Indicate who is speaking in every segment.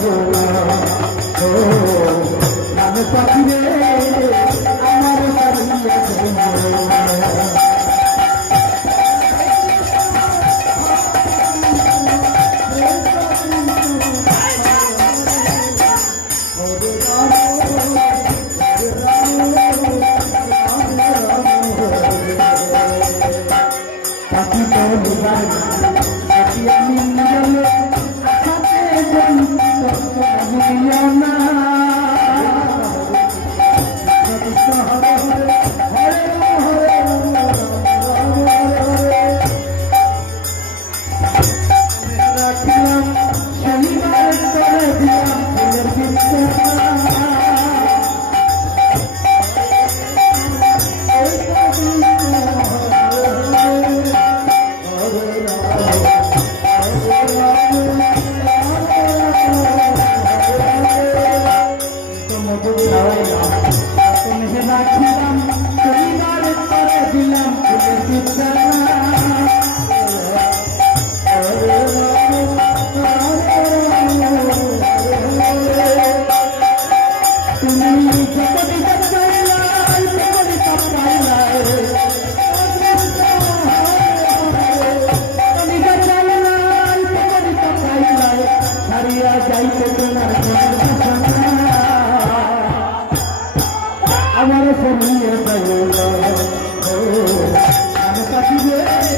Speaker 1: you.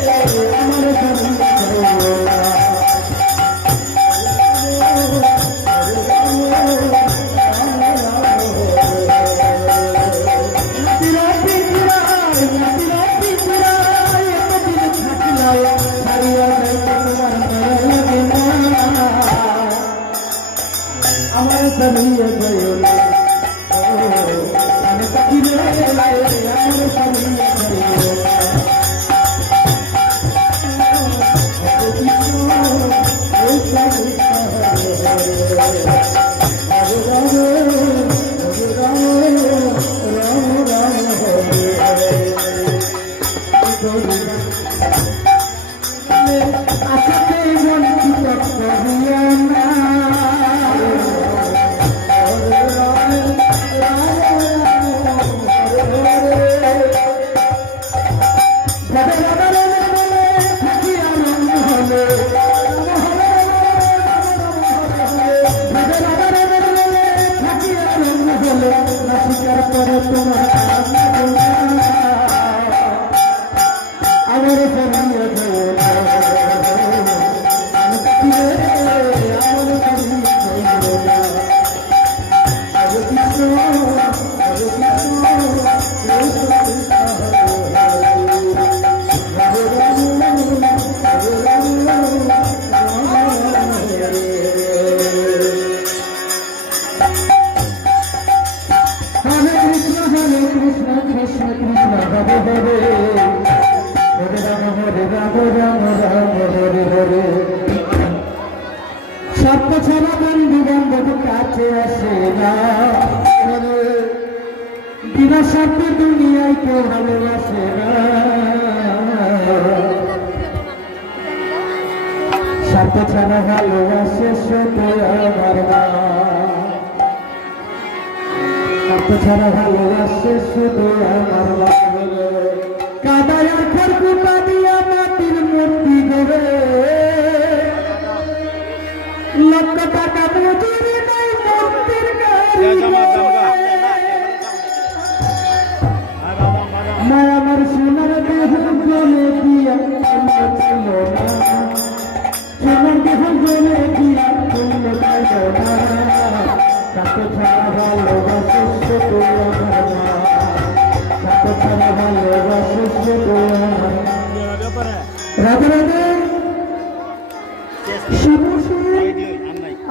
Speaker 1: যাইও আমি কাটিবে Okay. সত্য দুনিয়ায় কেউ ভালোবাসে না। সত্য ছাড়া ভালোবাসে শুধু মূর্তি গড়ে। লক্ষ টাকা মজুরি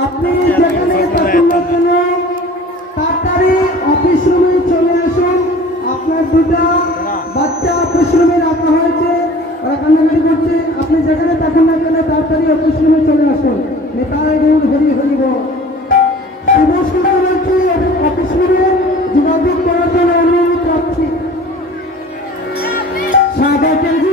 Speaker 1: আপনি যেখানে তাড়াতাড়ি অফিস রুমে চলে আসুন আপনার দুটা বাচ্চা অফিস রাখা হয়েছে ওরা আপনি যেখানে থাকুন না কেন, তাড়াতাড়ি অফিস চলে আসুন। নেতায় গৌর হরি হরি বল। যোগাযোগ করার করছি সাদাকে জীবন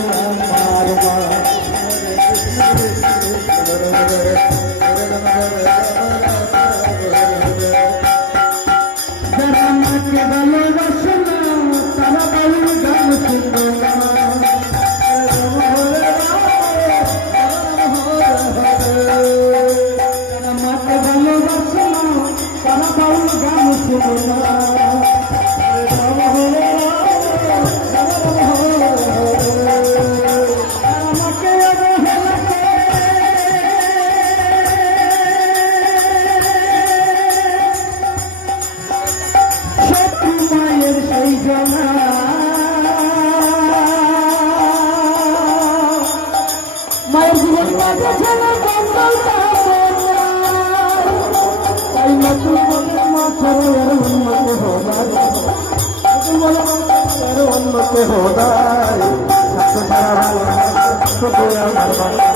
Speaker 1: together. হোদায় সারা ভালো আমার